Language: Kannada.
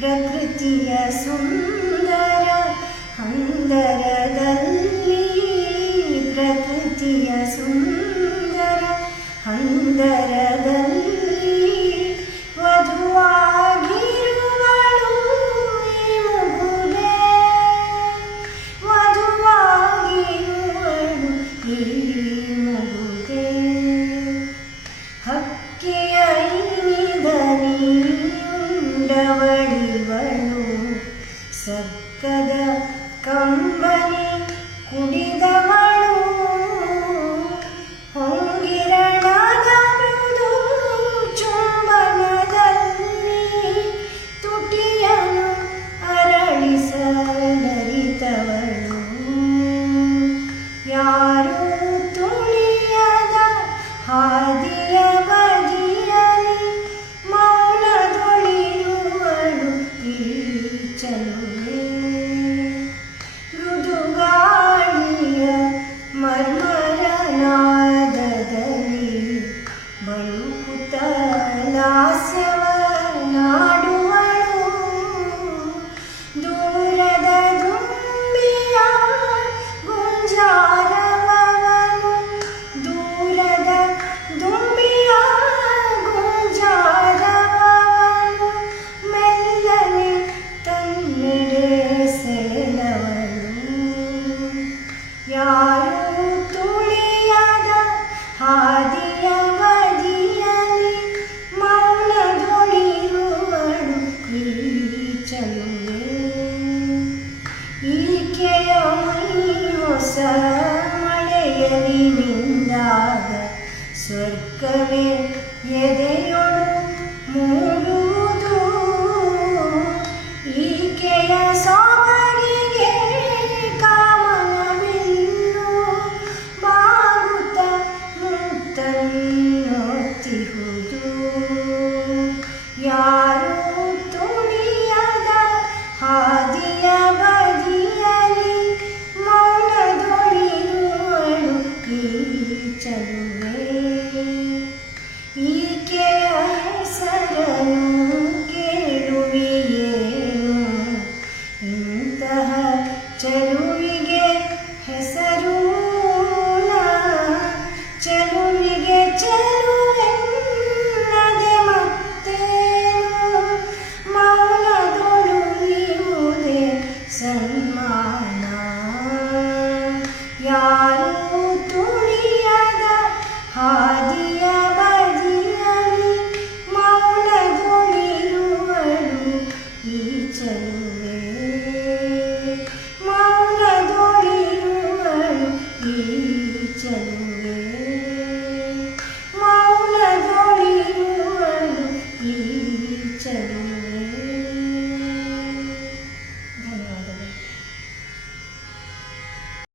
ಪ್ರಕೃತಿಯ ಸುಂದರ ಹಂದರದಲ್ಲಿ ಪ್ರಕೃತಿಯ ಸುಂದರ ಹಂದರದಲ್ಲಿ ವಧುವಾಗಿರುವಳು ಈ ಮುಗುದೆ ವಧುವಾಗಿರುವಳು ಈ ಮುಗುದೆ ಹಕ್ಕಿಯ ಇಂದವಳಿವಳು ಸರ್ಕದ ಕಂಬನಿ ಕುಡಿದವಳು ಹೊಂಗಿರಣದ ಮೃದು ಚುಂಬನದಲ್ಲಿ ತುಟಿಯನ್ನು ಅರಳಿಸಲರಿತವಳು ಯಾರು ತುಳಿಯದ ಹಾದಿಯ ಬದಿಯಲಿ ಮೌನದೊಳಿರುವಳು ಈ ಚಲುವೆ ಮೃದುಗಾಳಿಯ ಮರ್ಮರನಾದದಲ್ಲಿ ಬಳುಕುತ್ತ ಲಾಸ್ಯವನಾಡುವಳು ದೂರದ ದುಂಬಿಯ ಗುಂಜಾರವನು ದೂರದ ದುಂಬಿಯ ಗುಂಜಾರವನು ಮೆಲ್ಲನೆ ತನ್ನೆಡೆ ಸೆಳೆದವಳು ಯಾರು ತುಳಿಯದ ಹಾದಿಯ ಬದಿಯಲಿ ಮೌನದೊಳಿರುವಳು ಈ ಚಲುವೆ ಈಕೆಯ ಮೈ ಹೊಸ ಮಳೆಯಲಿ ನಿಂದಾಗ ಸ್ವರ್ಗವೇ